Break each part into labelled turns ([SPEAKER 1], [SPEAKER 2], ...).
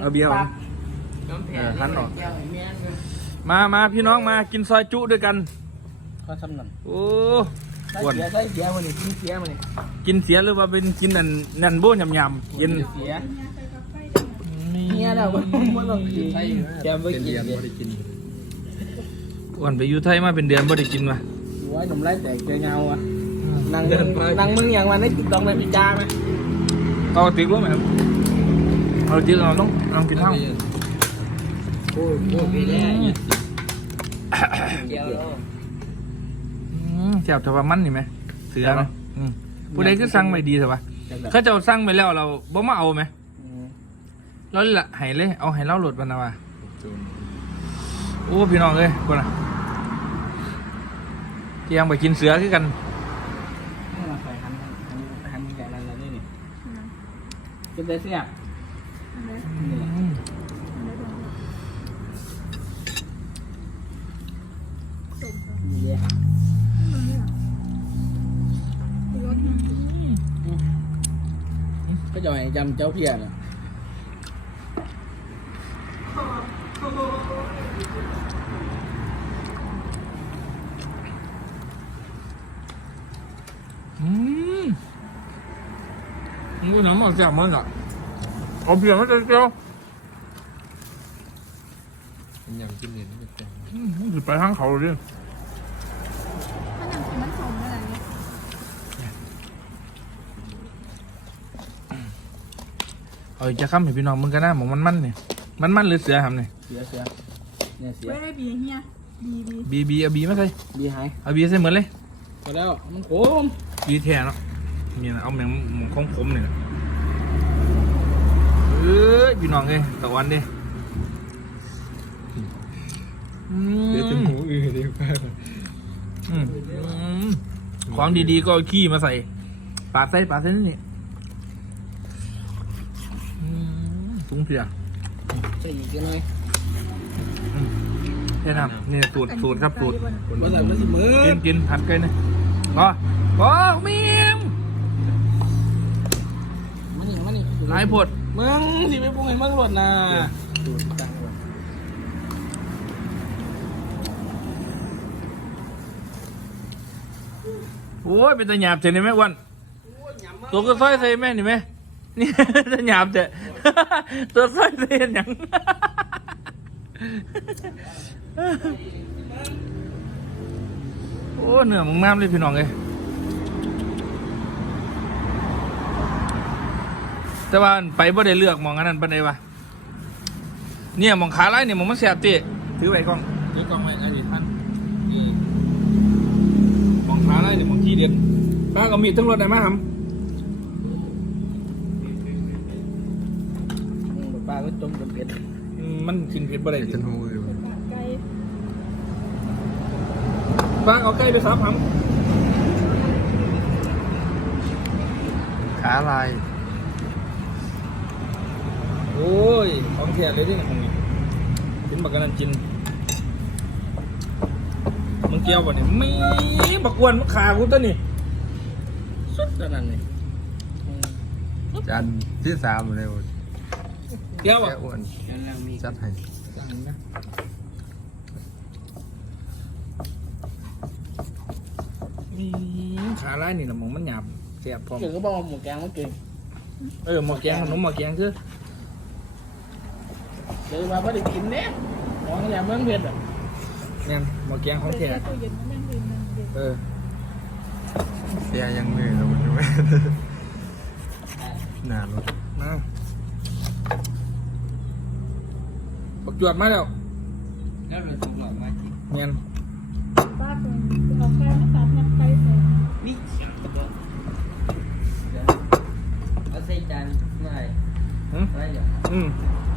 [SPEAKER 1] เอาเบียร์ออก
[SPEAKER 2] น้ำแผล
[SPEAKER 1] เออหันออก
[SPEAKER 2] แก้วไอ้แม่งเลย
[SPEAKER 1] มามาพี่น้องมากินซอยจุด้วยกัน
[SPEAKER 2] เขาทำนั่น
[SPEAKER 1] โอ้
[SPEAKER 2] ใส่
[SPEAKER 1] อ้วน
[SPEAKER 2] เสียใส่เสียมันนี่กินเสียมันนี่
[SPEAKER 1] กินเสียหรือว่าเป็นกินนั่นนั่นโบ้ยำยำกิน
[SPEAKER 2] เสียเฮียแล้วมันมันต้องกินแกมไปกินเสีย
[SPEAKER 1] อ้วนไปอยู่ไทยมาเป็นเดือนบ่ได้กินวะ
[SPEAKER 2] หัวหนุ่มไร้แตกเจอเงาอะนั่งมึงนั่งมึงอย่างวันนี้ติดตองในพิจาไหม
[SPEAKER 1] เอาติ๊กรู้ไหมครับ เอาติ๊กเราต้องเอากินข้าว
[SPEAKER 2] โอ้ยโอ้ยไปแล้วเกี่ยวแล้ว
[SPEAKER 1] อืมแซ่บแต่ว่ามันนี่ไหมเสือไหมอืมผู้ใดก็สั่งไม่ดีแต่ว่าเขาเจ้าสั่งไปแล้วเราบ่มาเอาไหมเราเลยละให้เลย เอาให้เราโหลดมันนะว่าโอ้พี่น้องเอ้ยคนน่ะเที่ยงไปกินเสือคือกัน
[SPEAKER 2] มาใส่หันหันแบบนั้นแล้วนี่นี่จะได้เสีย
[SPEAKER 1] อืม
[SPEAKER 2] เนี่ยก็จะให้จำเจ้าเพียน่ะ
[SPEAKER 1] อืมมึงน้ำมันแซ่บมันอะเอาเปลี่ยนมาเจียว
[SPEAKER 3] ยังกินเห็นไม่เป็น
[SPEAKER 1] อืมมึงสิไปทางเขาเลย
[SPEAKER 4] ถ้าหนังกินมันสมอะไรเนี่ย
[SPEAKER 1] เอาอีกจะค้ำให้พี่น้องมึงกันนะหมองมันมันเนี่ยมันมันหรือเสือทำเนี่ย
[SPEAKER 2] เสียเสียเนี่ยเสีย
[SPEAKER 4] เว้ยได้บีเฮียบีบี
[SPEAKER 1] บีบีเอาบีมาใส่
[SPEAKER 2] ดีหาย
[SPEAKER 1] เอาบีใส่เหมือนเลย
[SPEAKER 2] พอแล้วมันโขม
[SPEAKER 1] บีแท้เนาะนี่นะเอาแมงของผมเนี่ยนะเอ้ยพี่น้องเอ้ยตะวันเด้อืม
[SPEAKER 3] เดี๋ยวจะหมูอือเดี๋ยวไป
[SPEAKER 1] อืมอืมของดีๆก็เอาขี้มาใส่ปาดใส่ปาดใส่นี่อืม สูงเพีย
[SPEAKER 2] ใส่อีกหน่อย
[SPEAKER 1] แค่นั้นนี่สูตรสูตรครับสูตร
[SPEAKER 2] ว่าแต่มันสิมือ
[SPEAKER 1] กินกินผัดไก่นะก็ก็เมียม
[SPEAKER 2] มันนี่มันนี่
[SPEAKER 1] หลายผด
[SPEAKER 2] มึงสิไปปรุงให้มึงหมดนะดูตังค์
[SPEAKER 1] โอ้ยเป็นตะหยาบเจ๋งนี่ไหมอ้วันตัวก็ซอยใส่แม่นี่ไหม นี่ตะหยาบเจ๋ตัวซอยใส่เห็นหยังโอ้เหนือมึงน้ำเลยพี่น้องเลยแต่ว่าไปบ่ได้เลือกมองอันนั้นปานใดวะเนี่ยมองขาไล่เนี่ยมองมันแสบติถือไว้กล้องถือกล้องไว้ไอ้ดิท่านนี่มองขาไล่เนี่ยมองที่เด็ดป้าก็มีดทั้งรถได้มาท
[SPEAKER 2] ปล ต้มกับเผ็ดำ
[SPEAKER 1] อืมมันกินเผ็ดบ่ได้
[SPEAKER 3] จะหมูอือ
[SPEAKER 4] ไก่
[SPEAKER 1] ป้าเอาใกล้ไปซับห
[SPEAKER 3] ขาลายำ
[SPEAKER 1] โอ้ย ของแท้เลยที่ของนี้กินบักกันนั่นกินมึงเกี่ยวบ่เนี่ยมีบักอ้วนมันขากูตัวนี่
[SPEAKER 2] สุดขนาดนี้
[SPEAKER 3] จานที่สามเลย
[SPEAKER 1] เกี่ยวบ่
[SPEAKER 3] แค่อ้วน
[SPEAKER 2] แล้วมี
[SPEAKER 3] จัดให้
[SPEAKER 1] สั่งนะมีขาไล่นี่ละหมองมันหยาบแสบพร้อม
[SPEAKER 2] เกิดก็บอกหมูแกงมันเก่ง
[SPEAKER 1] เออหมอแกงขนมหมอแกงคือ
[SPEAKER 2] เดี๋ยวมาไม่ได้กินเนี่ยของแหลมเมืองเผ็ดอะ
[SPEAKER 1] แม่นหมอแกงของแท้
[SPEAKER 4] ตู้เย็นมันแม่งลืมมันเด็ด
[SPEAKER 1] เออ
[SPEAKER 3] เสียยังมือแล้วมันด้วยนานแล้ว
[SPEAKER 1] มาบัก จวดมาแล้ว
[SPEAKER 2] แล้วเราส่งออกมากิน
[SPEAKER 1] แม่น
[SPEAKER 4] ป้าคนเอาไก่มาตัดน้ำไก่ใส่
[SPEAKER 2] นี่เอาใส่จานไม่
[SPEAKER 1] หึ
[SPEAKER 2] ไม่หรอก
[SPEAKER 1] อืม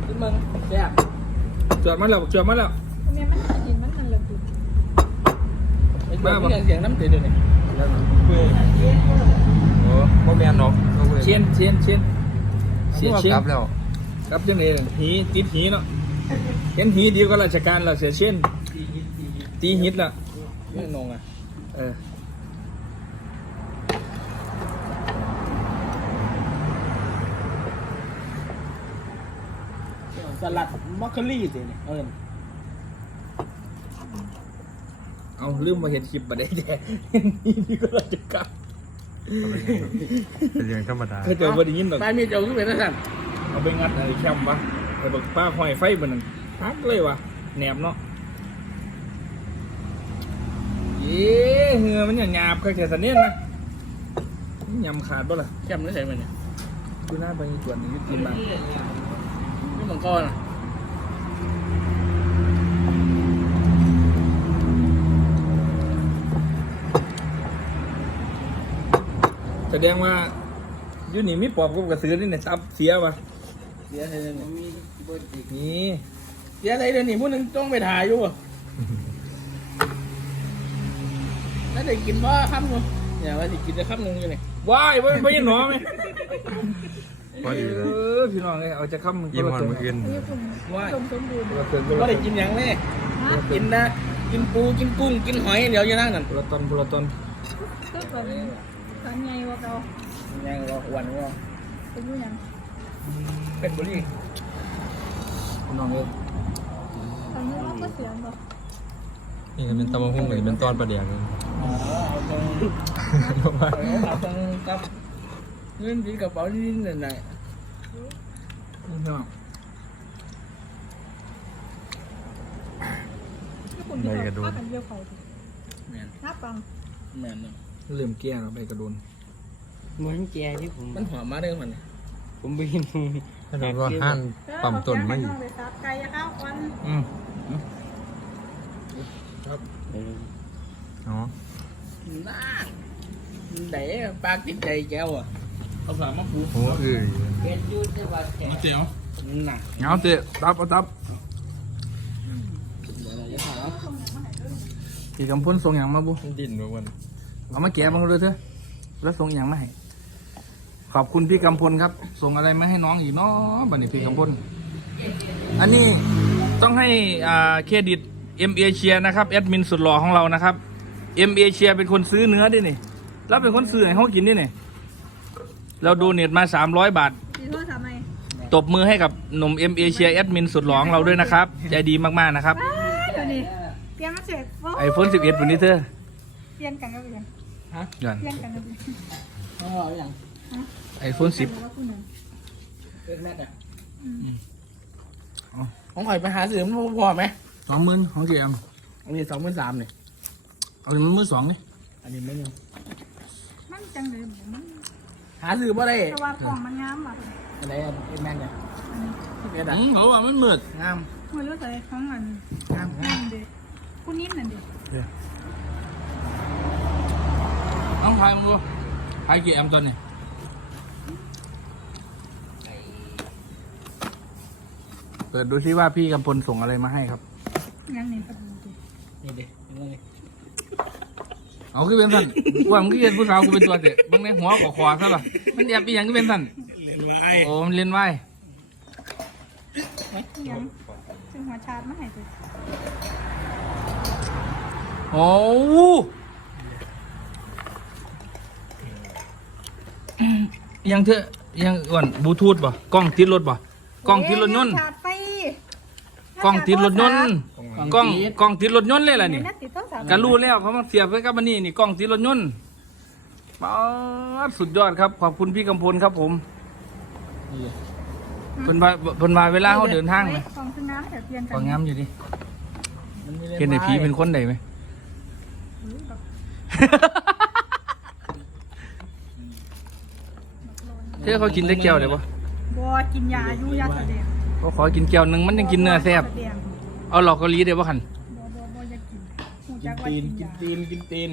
[SPEAKER 2] ขึ้นมึงแซ่บ
[SPEAKER 1] จวดมาแล้วบักจวดมาแล้ว
[SPEAKER 4] ทำไมมันกินมันนั่นละบุ
[SPEAKER 2] ไอ้แบบเสียงน้ำเดือดเลย
[SPEAKER 3] โอ้พ่อแม่นก
[SPEAKER 1] เชียนเชียนเชียนเชี
[SPEAKER 3] เสี
[SPEAKER 1] ย
[SPEAKER 3] ย
[SPEAKER 1] นเชีย
[SPEAKER 3] กลั
[SPEAKER 1] น
[SPEAKER 3] บแล้ว
[SPEAKER 1] ครับจังเลยหีติดหีเนาะ เห็นหีเดียวก็ราชการแล้วเสียเชียนตีฮิตละ
[SPEAKER 2] ไม่นงอะ
[SPEAKER 1] เออ
[SPEAKER 2] สลัดมัคคารี่สิเนี่ยเอิญ
[SPEAKER 1] เอาลืมมาเห็นคลิปมาได้แท้นี่นี่ก็เราจะกลับ
[SPEAKER 3] เป็นเรื่องธรรมดา
[SPEAKER 1] ถ้าเกิดว่าได้ยินหรอก
[SPEAKER 2] ไปมีเจ้าขึ้นไปนะท่าน
[SPEAKER 1] เอาไปงัดอะไรแคมป์วะ ไปบอกป้าหอยไฟบนนั้นฮักเลยวะแหนบเนาะเย้เหงือมันอย่างหยาบเคยแค่สันเนียนนะยำขาดป่ะล่ะ
[SPEAKER 2] แค่มันได้ใส่มันเนี่ย
[SPEAKER 1] ดูหน้าไปส่วนนี้กินมา
[SPEAKER 2] นี่มังกรอะ
[SPEAKER 1] แสดงว่าอยูนี่มีปอบกับกระสือนี่เนี่ยตับเสียวะ
[SPEAKER 2] เสียอะไรเนี่ย
[SPEAKER 1] นี่
[SPEAKER 2] เสียอะไรเดี๋ยวนี้ผู้หนึงต้องไปถ่ายอยู่อะแล้วได้กินว่าคำนึงเนี่ยว่าจะกินได้คำนึงอยู่เนี่ย
[SPEAKER 1] ว้ายไม่ไม่ยินหนอไหม
[SPEAKER 3] พอดีเลย
[SPEAKER 1] เออพี่น้องเลยเอาจะค้ำ
[SPEAKER 3] ยิ้มหอนเมื่อคืน
[SPEAKER 4] นี่คุณ
[SPEAKER 2] ว่า
[SPEAKER 4] สมสมบูรณ์
[SPEAKER 1] คนละเกินคน
[SPEAKER 2] ก็
[SPEAKER 1] ละ
[SPEAKER 2] ได้กินอย่างนี้กินนะ กินปูกินกุ้งกินหอยเดี๋ยวอยู่นั่งนั่น
[SPEAKER 1] คนละตอนคนละตอน
[SPEAKER 4] ก็แบบทำไงวะเรา
[SPEAKER 2] ยังว่าอ้วนว่า
[SPEAKER 4] เป็นผู้ยัง
[SPEAKER 2] เป็นบุหรี่
[SPEAKER 1] พี่น้องเลย
[SPEAKER 4] ทำให้เราก็เสียงแบบ
[SPEAKER 3] นี่ก็เป็นตะมะฮุ่งเลยเป็นตอนประเดี๋ยวเลย
[SPEAKER 2] อ๋อเอาตรงเอาตรงกับเงินที่กระเป๋านี่นั่นน่ะ
[SPEAKER 1] พี่น้อง
[SPEAKER 4] ที่คุณที่เราพากันเยี่ยวเขาดิ
[SPEAKER 2] แม่น
[SPEAKER 4] นับปัง
[SPEAKER 2] แม่นเนาะ
[SPEAKER 1] เริ่มแก่แล้วไปกระโดน
[SPEAKER 5] เหมือนแกที่ผม
[SPEAKER 2] มันหอมมากเลยมัน
[SPEAKER 5] ผมไปเห็น
[SPEAKER 3] ถ้าเราก็หั่นปั๊มต้นไม่
[SPEAKER 4] เออไปซับไก่ข้าววัน
[SPEAKER 1] อืม
[SPEAKER 3] อ๋อ
[SPEAKER 2] น่าไหนปากติดใจแก้วอะเอาฝามาปู
[SPEAKER 3] โอ้เอ้ย
[SPEAKER 5] เป็นยูทว่าแก
[SPEAKER 1] มาเจียว
[SPEAKER 2] น่ะ
[SPEAKER 1] เอาเตะตับเอาตับ
[SPEAKER 2] เดี๋ยวเราจะหา
[SPEAKER 1] พี่กำพ้นส่งอย่างมาบุ
[SPEAKER 3] มันดินทุกวัน
[SPEAKER 1] เอามาแกะบ้างเลยเถอะแล้วส่งอย่างมาให้ ขอบคุณพี่กำพลครับ ส่งอะไรมาให้น้องอีกเนาะบัดนี้พี่กำพล อันนี้ต้องให้อ่าเครดิตเอ็มเอเชียนะครับแอดมินสุดหล่อของเรานะครับเอ็มเอเชียเป็นคนซื้อเนื้อด้วยนี่แล้วเป็นคนซื้อให้เขากินด้วยนี่เราโดเนทมาสามร้อยบาท
[SPEAKER 4] ที่โทษทำไม
[SPEAKER 1] ตบมือให้กับหนุ่ม M เอเชียแอดมินสุดหล่อของเราด้วยนะครับ ใจดีมากๆนะครับ
[SPEAKER 4] เดี๋ยวนี้เปลี่ยนมาเสร็จ
[SPEAKER 1] ไอโฟน11วันนี้เธอ
[SPEAKER 4] เปลี่ยนกันก็เปลี่ยน
[SPEAKER 1] ย้อน
[SPEAKER 4] เปลี่ยนกันก็เปลี่ยน
[SPEAKER 2] เอาอย่าง
[SPEAKER 1] ไอโฟน10
[SPEAKER 4] ว่าคุณนึง
[SPEAKER 2] เล็กแม่อะ
[SPEAKER 1] อ๋อ
[SPEAKER 2] ของข่อยไปหาซื้อมันพอไหม
[SPEAKER 1] สองหมื่นของเกม
[SPEAKER 2] อันนี้สองหมื่นสามเนี่ย
[SPEAKER 1] เอาเป็นมือสองนี่
[SPEAKER 2] อันนี้ไม่เนี่ย
[SPEAKER 4] มันจังเลยมัน
[SPEAKER 2] หาซื้อบ่ได้
[SPEAKER 4] แต่ว่ากล่องมันงามอะ
[SPEAKER 2] อันไหนอันนี้แม่เนี่ยที่เป็นอะ
[SPEAKER 1] อืมเขาว่ามันมืด
[SPEAKER 2] งาม
[SPEAKER 4] เหมือนรู้สึกของมัน
[SPEAKER 2] งามงาม
[SPEAKER 4] นั่นเด็กคุณนิ่มนั่นเด็ก
[SPEAKER 1] น้องพายมึงดูพายเกมตอนนี้ เปิดดูซิว่าพี่กำพลส่งอะไรมาให้ครับ
[SPEAKER 4] ยังนี่ประตูดิ
[SPEAKER 2] นี่ดินี่ดิ
[SPEAKER 1] เอาขึ้นเป็นสั่นว่ามึงก็เห็นผู้สาวกูเป็นตัวเตะบางในหัวขอคอซะล่ะมันแอบไปอย่างก็เป็นสั่น
[SPEAKER 2] เล่นไว้
[SPEAKER 1] โอ้มันเล่นไว้
[SPEAKER 4] ยังซึ่งหัวชาร์จมาให้ดิ
[SPEAKER 1] โอ้โหยังเถอะยังก่อนบลูทูธป่ะกล้องติดรถป่ะกล้องติดรถยนต์
[SPEAKER 4] ชาร์จไป
[SPEAKER 1] กล้องติดรถยนต์กล้องกล้องติดรถยนต์เลยล่ะนี่
[SPEAKER 4] นี่ติดต้องสาม
[SPEAKER 1] ก็รู้แล้วเขามาเสียบไว้กับมันนี่นี่กล้องติดรถยนต์ป๊าดสุดยอดครับ ขอบคุณพี่กำพลครับผม
[SPEAKER 2] นี่ดิ
[SPEAKER 1] เพิ่นว่าเพิ่นว่าเวลาเขาเดินทางไหม
[SPEAKER 4] กล่องซึ่งน้ำแต่เปลี่ยนกั
[SPEAKER 1] กล้องงามอยู่ดิ
[SPEAKER 2] มันมีล่
[SPEAKER 1] เห็นไอ้ผีเป็นคนใดไหม เธอเขากินได้แก้วได้ปะ
[SPEAKER 4] บัวกินยาอยู่ยาแสดง
[SPEAKER 1] เขาขอกินแก้วหนึงมันยังกินเนื้อแซ่บ
[SPEAKER 4] แสดง
[SPEAKER 1] เอาหลอกเกาหลีได้ปะคัน
[SPEAKER 4] บัวบัวบัวจะกินหู
[SPEAKER 2] กิ
[SPEAKER 4] จั
[SPEAKER 2] น
[SPEAKER 4] กว่า
[SPEAKER 2] ตีน
[SPEAKER 4] กิน
[SPEAKER 2] กิน
[SPEAKER 4] ยา
[SPEAKER 2] ตีนกินตีน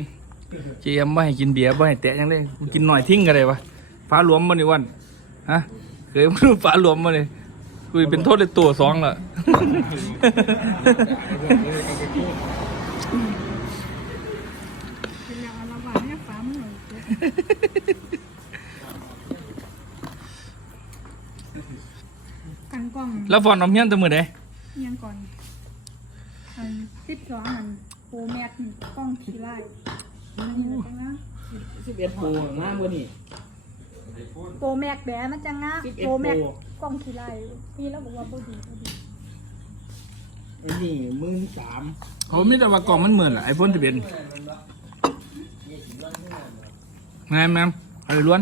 [SPEAKER 1] เจียมไม่ให้กินเบียร์ไม่ให้แตะยังได้มันกินหน่อยทิ้งกันเลยวะฟ้าหลวมมาในวันฮะเคยมาดูฟ้าหลวมมาเลยคุยเป็นโทษเลยตัวสองละ
[SPEAKER 4] เป็นยาละบาดเนี่ยฟ้ามือกันกล้อง
[SPEAKER 1] แล้วฟอนน้ำเฮี้ยนแตัวมือไหน
[SPEAKER 4] ยังก่อนอันสิบสองอันโปรแมทนี่กล้องทีไล่อันนี้นะ
[SPEAKER 2] สิบเอ็ดปูมากกว่านี่
[SPEAKER 4] โปรแม็กแบมันจะงะ
[SPEAKER 2] 11
[SPEAKER 4] โปรแม็ก
[SPEAKER 2] Pro
[SPEAKER 4] กล้องขี้ไรพี่แล้วบอกว่าบ่ดีบ่ดี
[SPEAKER 2] ไอ้นี่หมื่นสาม
[SPEAKER 1] เขามีแต่ว่ากล่องมันเหมือนไอโฟนที่เป็นไงแม่อะไรล้วน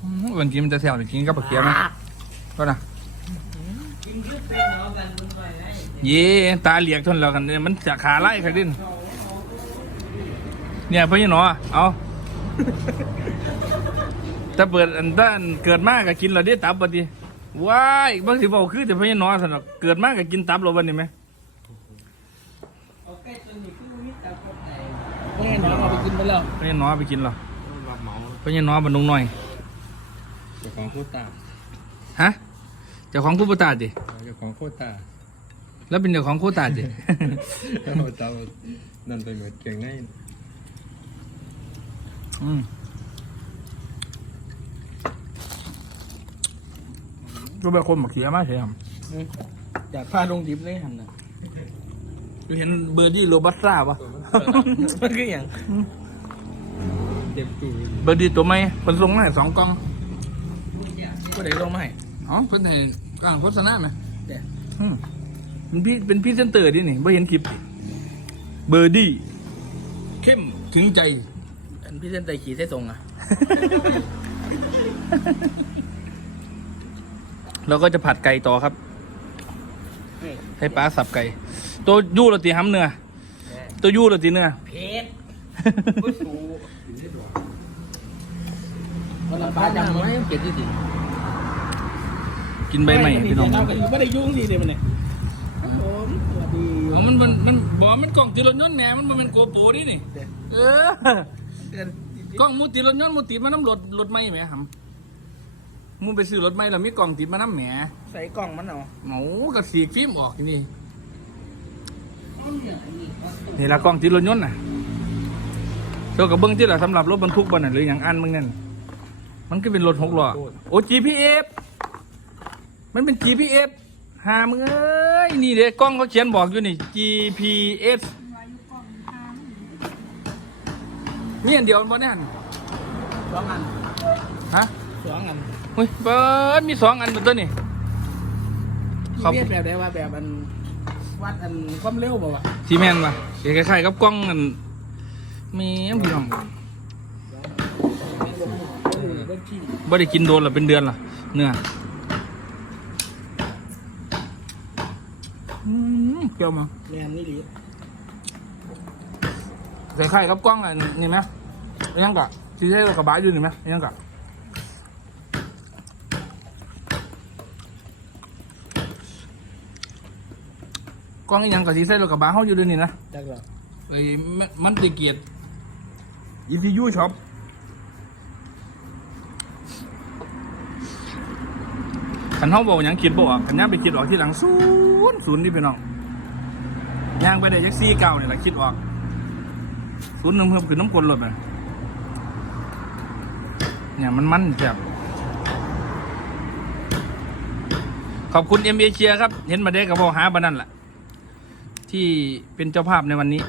[SPEAKER 1] อืมวันกินมันจะแซวหรือกินกับปลาเคี้ยวไหม ก็นะเย่ตาเหลียกทนแล้วกันเนี่ยมันจะขาไล่ใครดิ้นเนี่ยพี่หนอเอาถ้าเปิดอันด้านเกิดมากก็กินเราได้ตับปฏิว้ายบางสิบอกคือแต่พี่หนอสนอเกิดมากก็กินตับเราวันนี้ไหม
[SPEAKER 2] แน่นอนอไปกินไปแล้ว
[SPEAKER 1] พี่หนอไปกินหรอ
[SPEAKER 3] รับเหมา
[SPEAKER 1] พี่หนอบันดุงหน่อย
[SPEAKER 3] เจ้าของโคตา
[SPEAKER 1] ฮะเจ้าของคูปตาดิ
[SPEAKER 3] เจ้าของโคตา
[SPEAKER 1] แล้วเป็นเจ้าของโคตาดิ
[SPEAKER 3] เอาเจ้านั่นไปเหมือนเก่งไง
[SPEAKER 1] อืมก็เป็นคนหมักเสียมากใช่ไหม
[SPEAKER 2] อยากพาลงดิบเลยหันน่ะ
[SPEAKER 1] เห็นเบอร์ดี้โรบัสซ่าปะ
[SPEAKER 2] มันคืออย่าง
[SPEAKER 3] เต็มตู้
[SPEAKER 1] เบอร์ดี้ตัวไม่เป็นทรงมาให้สองกล่อง
[SPEAKER 2] ก็ได้ลงมาให้
[SPEAKER 1] อ๋อเพิ่นให้กลางโฆษณาไหม
[SPEAKER 2] เดี๋ยว
[SPEAKER 1] อืมเป็นพี่เป็นพี่เซนเตอร์ดินี่ไม่เห็นคลิปดิเบอร์ดี้เข้มถึงใจ
[SPEAKER 2] อันพี่เส้นใจขี่เส้นตรงอะ
[SPEAKER 1] เราก็จะผัดไก่ต่อครับให้ป้าสับไก่ ตัวยู่เราตีห้ำเนื้อตัวยู่เราตีเนื้อ
[SPEAKER 2] เพชรผู้สูวันละป้าจังไหมเก็บที่สิ
[SPEAKER 1] กินใบใหม่พี่น้อง
[SPEAKER 2] เอากันไม่ได้ยุ่งสิเดี๋ยวมันเนี่ยครับผมสวัสดี
[SPEAKER 1] เอามันมันมันบอกมันกล่องตีรถยนต์แหนมันบ่แมันเป็นโกโปรนี่นี่เออ
[SPEAKER 2] เดือน
[SPEAKER 1] กล้องมูติดรถยนต์มูติดมาน้ำรถรถไม่ไหมครับมูไปซื้อรถไม่แล้วมีกล่องติดมาน้ำแหม
[SPEAKER 2] ใส่กล่องมันเอา
[SPEAKER 1] หมูกับสีฟิล์มออกที่นี่นี่ละกล้องติดรถยนต์น่ะเจ้ากับเบิ้งที่ละสำหรับรถบรรทุกบนน่ะหรืออย่างอันมึงนั่นมันก็เป็นรถหกล้อโอ้ GPS มันเป็น GPS หามึงเอ้ย นี่เด็กกล้องเขาเขียนบอกอยู่นี่ GPS
[SPEAKER 4] วายุกล้องทาง
[SPEAKER 1] มีอันเดียวบ่แน่น
[SPEAKER 2] สองอัน
[SPEAKER 1] ฮะ
[SPEAKER 2] สองอัน
[SPEAKER 1] เฮ้ยเบิร์ดมีสองอันเป็นตัวนี่ครับ
[SPEAKER 2] เรียกแบบได้ว่าแบบอันวัดอันความเร็วบ่วะ
[SPEAKER 1] ทีแมนว่ะคล้ายๆกับกล้องอันมีอันพี่น้องบ่ได้กินโดนหรอเป็นเดือนหรอเนื้ออื เปรี้ยวมา
[SPEAKER 2] แมนนี่ดี
[SPEAKER 1] คล้ายๆกับกล้องอันนี่ไหมยังกะที่ใช้กระบะอยู่นี่ไหมยังกะกล้องอีหยังกับที่ใช้กระบะเขาอยู่ด้วยนี่นะ
[SPEAKER 2] จักเหรอ
[SPEAKER 1] ไอ้มันติเกียรอีซียูช็อปขันเขาบอกหยังคิดบออกขันย่างไปคิดออกที่หลังศูนย์ศูนย์นี่พี่น้อง ย่างไปได้ยักซี่เก่าเนี่ยแหละคิดออกศูนย์หนึ่งเพิ่มขึ้นน้ำกลลดนะเนี่ยมันมันแซ่บขอบคุณเอ็มเอเชียครับ เห็นมาได้กับพ่อหาบ้านนั่นแหละที่เป็นเจ้าภาพในวันนี้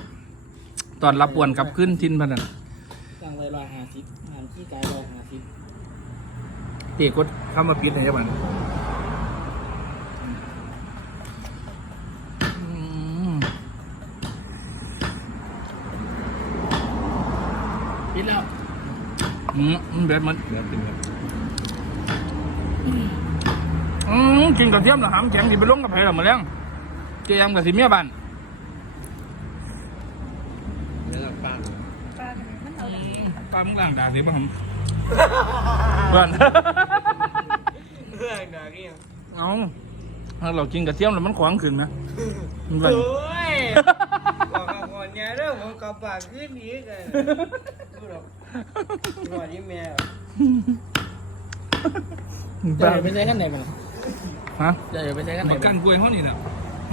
[SPEAKER 1] ตอนรับอวนกลับขึ้นทินพนัน
[SPEAKER 2] สั่งไว้ร้อยห้าสิบหารที่กายร้อยห้าสิบ
[SPEAKER 1] เอกดเข้ามาปิดเลยครับมันอืม
[SPEAKER 2] ปิดแล้ว
[SPEAKER 1] อืมอืมแบบมัน
[SPEAKER 3] เนื้อติ่งครับ
[SPEAKER 1] อืมกินกระเทียมหรอหามแข็งที่ไปลงกับไผ่หรอมาแล้วเจียมกับสิเมียบ้าน
[SPEAKER 3] เนื้อป้า
[SPEAKER 4] ปลากันมันเอาได้
[SPEAKER 1] ปลามึงล่างด่าสิบ้างบ้าน
[SPEAKER 5] เรื่องดอกนี่
[SPEAKER 1] เอาถ้าเรากินกระเทียมแล้วมันขวางขึ้นไหมมัน
[SPEAKER 5] โอ
[SPEAKER 1] บ้าน้
[SPEAKER 5] ยบอกกับคนเนี่ยเรื่องผมกับปากขึ้นนี้กัน หรอกรอดยี่แมว
[SPEAKER 2] จะเอาไปใช้กันไหนมัน
[SPEAKER 1] ฮะ
[SPEAKER 2] จะเอาไปใช้กันไหน
[SPEAKER 1] มากั้นกล้วยห้อนี่น่ะ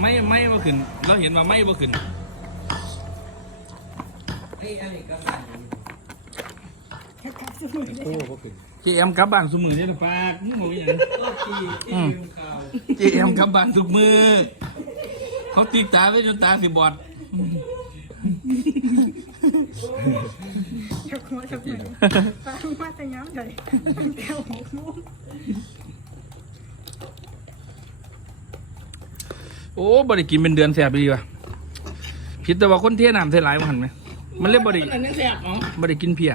[SPEAKER 1] ไม่ไม่ว่าขึ้น เราเห็นว่าไม่ว่าขึ้น
[SPEAKER 5] ไอ้อันนี้ก็
[SPEAKER 3] ตู้ก็ขึ้น
[SPEAKER 1] เจเอ็มกลับบ้านสุมือนี่ละปากมึงบอกอย่าง
[SPEAKER 5] ก็ตีตีมข่าว
[SPEAKER 1] เจเอ็มกลับบ้านทุกมือ เขาตีตาไว้จนตาสิบอด
[SPEAKER 4] เจ้าข หัวจะเหมือนฟังมาแต่ย้ำเลยตั้งแต่หกโมง
[SPEAKER 1] โอ้บริกินเป็นเดือนแสบดีว่ะผิดแต่ว่าคนเทน้ำเทหลายมันหันไหมมันเรียกบริ
[SPEAKER 2] อันนี้แสบเนาะ
[SPEAKER 1] บริกินเพีย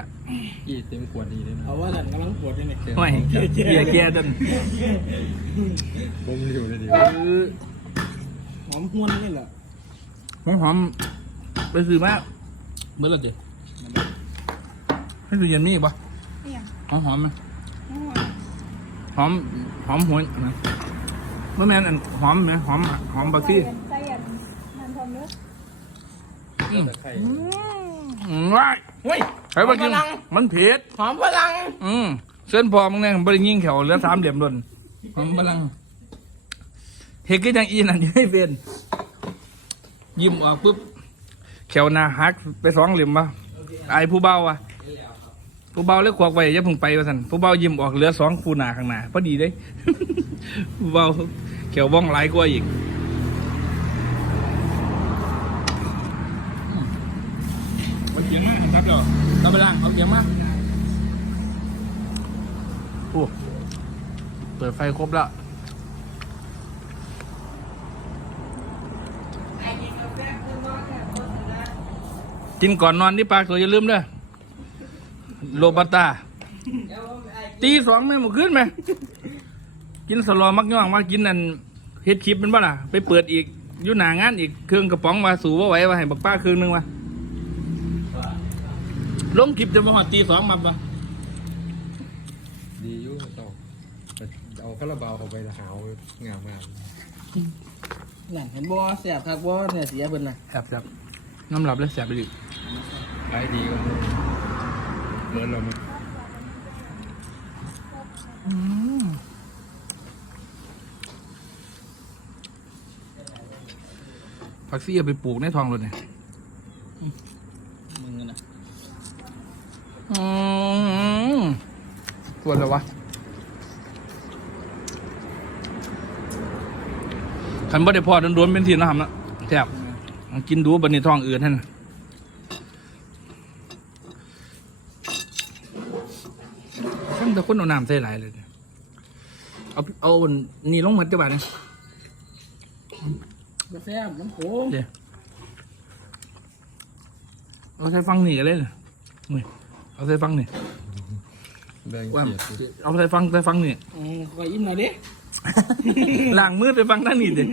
[SPEAKER 3] ยี่เต็มขวดดีเลยนะ
[SPEAKER 2] เพราะว่าหลังกำลังปวดอยู่เนี่ย
[SPEAKER 1] ไม่เพียแก่ดัน
[SPEAKER 3] ผมอยู่เลยดี
[SPEAKER 1] เออ
[SPEAKER 2] หอมหวนนี่แหละ
[SPEAKER 1] หอมหอมๆไปซื้อมาเมื่อไหร่จี ให้ดูเย็นมีอีกปะ
[SPEAKER 4] เนี่ย
[SPEAKER 1] หอมหอมๆไหม
[SPEAKER 4] โอ้ย
[SPEAKER 1] หอมหอมหวนนะเมื่อแม่นอันหอมไหมหอมหอมบักซี่
[SPEAKER 4] ใจเย็นมันทำเนื้อ
[SPEAKER 1] อืม
[SPEAKER 3] ตะไคร้
[SPEAKER 1] อืมว้าย
[SPEAKER 2] เฮ้ย
[SPEAKER 1] ใครมากินมันเผ็ด
[SPEAKER 2] หอมพลัง
[SPEAKER 1] อืมเส้นพอมึงเนี่ยบริยิงแขวเหลือสามเหลี่ยมโดนมันกำลังเฮกก็ยังอีนั่นอยู่ให้เป็นยิ้มออกปุ๊บแขวหนาหักไปสองเหลี่ยมวะไอผู้เบาอะ ผู้เบาเลยขวกไว้อย่าเพิ่งไปวะสันผู้เบายิ้มออกเหลือสองคูหนาข้างหน้าพอดีเด้ผู้เบาแขวบ้องหลายกว่าอีกมันเสียงมากครับเดี๋ยวเราไปล่างเอาเสียงมากโอ้เปิดไฟครบแล้วกินก่อนนอนนี่ปลาตัวอย่าลืมเด้อ โรบัสต้าตีสองแม่หมดขึ้นไหมกินสลอมักย่องมากินนั่นเฮ็ดคลิปเป็นบ้าล่ะ ไปเปิดอีกอยู่หนางานอีกเครื่องกระป๋องมาสู่ว่าไหว้ว่าให้บักป้าเครื่องหนึงวะลงคลิปจะมาหอดตีสองมาปะ
[SPEAKER 3] ดีอยู่ต้องเอาคาราบาวเข้าไปแล้วหาวงามงาม
[SPEAKER 2] นั่นเห็นบ่แสบครับบ่เนี่ยเสียเพิ่นน่ะ
[SPEAKER 1] แสบแสบน้ำหลับเลยแสบไปดิ
[SPEAKER 3] ขายดีกว่า เหมือนเราไหม
[SPEAKER 1] ผักซี่เอาไปปลูกในทองรถเนี่ย
[SPEAKER 2] มึงน่ะ
[SPEAKER 1] อืมส่วนอะไรวะขันบ่ได้พอโดนๆเป็นทีนะครับนะแซ่บกินดูบันนี้ท้องอืดท่านน่ะช่าง แต่คนเอาน้ำใส่หลายเลยเนี่ยเอาเอาอันนี่ลงหมัดจะบาดเนี่ย
[SPEAKER 2] ก็แซ่บมันโขม
[SPEAKER 1] เดี๋ยวเอาใส่ฟังนี่กันเลยเนี่ยนี่เอาใส่ฟังนี่
[SPEAKER 3] แบ่ง
[SPEAKER 1] ว่า
[SPEAKER 3] เกียรติ
[SPEAKER 1] เอาใส่ฟังใส่ฟังนี่
[SPEAKER 2] อืมขออิ่มหน่อยดิ
[SPEAKER 1] ล้างมือไปฟังด้านนี้เด็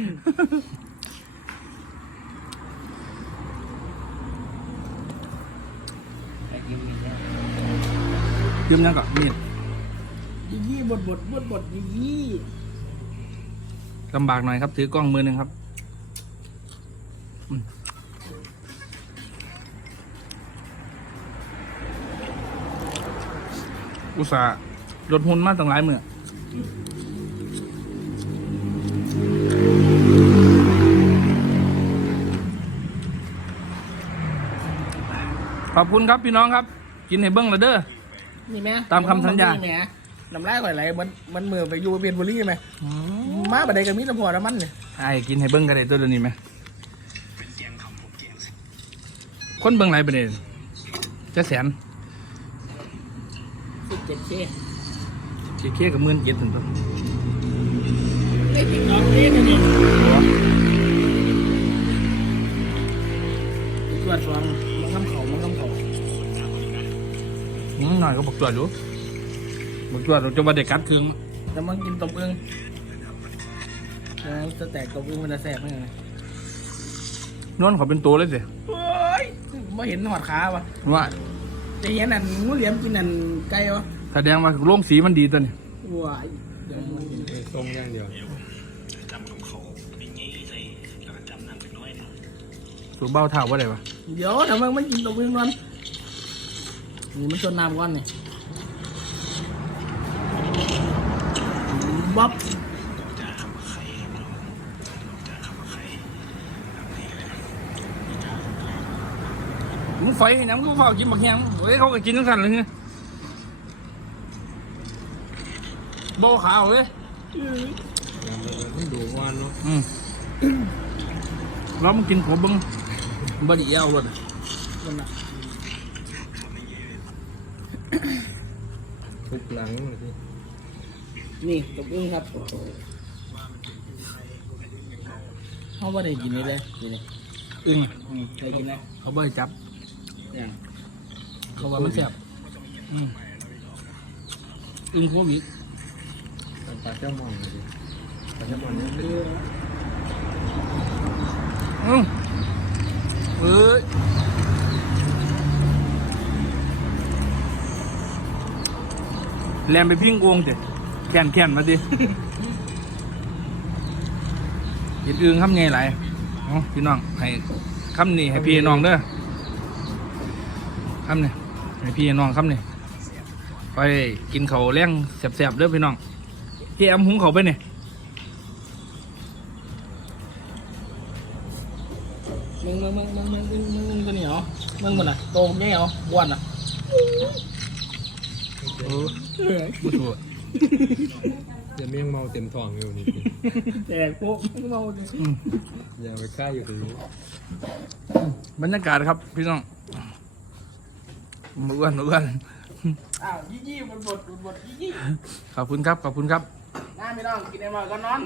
[SPEAKER 1] ยืมยังก่อนมีด
[SPEAKER 2] ยี่ยี่ บดบดบดบดยี่ยี่
[SPEAKER 1] ลำบากหน่อยครับ ถือกล้องมือหนึ่งครับอืมอุตส่าห์ลดหุ่นมาตั้งหลายมือขอบคุณครับพี่น้องครับ กินให้เบิ้งและเด้อ
[SPEAKER 2] นี่แม่
[SPEAKER 1] ตามคำสัญญา
[SPEAKER 2] แม่ น้ำลายก่อยไหลมันมันมือไปอยู่เบียนบุรีไหมมาบัดใดก็มีตะพัวน้ำมันเนี่ย
[SPEAKER 1] ไอ้กินให้เบิ้งกันได้ตัวเดียวนี้ไหมคนเบิ้งไรประเด็นจะแสน
[SPEAKER 2] สิบเจ็ดเค
[SPEAKER 1] เจ๊เคียกับหมื่นเจ็ดถึงตัว
[SPEAKER 2] ไอ้ติ๊กต๊อกนี่นี่ตรวจสอบมันคำเขามันคำเขา
[SPEAKER 1] อืมหน่อยก็บอกจวดอยู่ บอกจวดเราจะมาเด็กกัดเครื่อง
[SPEAKER 2] แต่มันกินตบอึ้งเออจะแตกตบอึ้งมันจะแสบไหมไง
[SPEAKER 1] นวลเขาเป็นตัวเลยสิ
[SPEAKER 2] เฮ้ยไม่เห็นหอดขาวะ
[SPEAKER 1] ว่า
[SPEAKER 2] จะเห็นอันงูเหลี่ยมกินอันไก่วะ
[SPEAKER 1] แสดงว่าโล่งสีมันดีตัวนี้
[SPEAKER 2] ว้ายเดี๋ยวมันกิน
[SPEAKER 3] เออทรงอย่างเดียว
[SPEAKER 1] สูบเบ้าเท่าว่าไรวะ
[SPEAKER 2] เดี๋ยวทำไมไม่กินตบอึ้งก่อนนี่มันชนน้ำก่อนนี่บ๊อบ
[SPEAKER 1] มึง ไฟให้หยังมึงเฝ้ากินบักแฮงเฮ้ยเขาก็กินทั้งสันเลยไงโบขาวเลย
[SPEAKER 3] ต้องดูวันเนาะ
[SPEAKER 1] อืมแล้วมึงกินขวบเบึงบไดีเอาเลย
[SPEAKER 2] มันน่ะ
[SPEAKER 3] หลังเลยสิ
[SPEAKER 2] นี่ตบอึ้งครับเขาไม่ได้กินนี่เลยกินเลย
[SPEAKER 1] อึ้ง
[SPEAKER 2] อืมเคยกินไหม
[SPEAKER 1] เขาบ่ให้จับ
[SPEAKER 2] อย่าง
[SPEAKER 1] เขาว่ามันแซ่บอืมอึ้งโควิด
[SPEAKER 3] ปลาแซลมอนเลยสิปลาแซลมอนเนี่ยเป็น
[SPEAKER 1] อืมเอ้ยแลมไปพิ้งกวงเด็แขนแขนมาดิเห็ดอึงคำไงไหลายเอาพี่น้องให้คำนี้ให้พี่น้องเด้อ ครับเนี่ยใพี่น้องครับเนี่ยไปกินเขาแรงแสบๆเรื่อพี่น้องพี่แอมหุงเขาไปเนี่ย
[SPEAKER 2] มึงมึงมึงมึงมึงมึงมึงตัวนี้เหรอมึงมันอะโตงี้เหรอบ้วนอะ
[SPEAKER 1] โอ้ไม่ถูก
[SPEAKER 3] เดี๋ยวเมียงเมาเต็มท้องอยู่นี่
[SPEAKER 2] แจกพวกเมา
[SPEAKER 3] อย่าไปฆ่าอยู่ตรงนี้
[SPEAKER 1] บรรยากาศครับพี่น้อง มืออ้วนมืออ้วน
[SPEAKER 2] อ้าวยี่ยี่บนบทบนบทยี่ยี่
[SPEAKER 1] ขอบคุณครับ ขอบคุณครับ
[SPEAKER 2] น้าไม่ต้องกินไอ้หมอก็นอน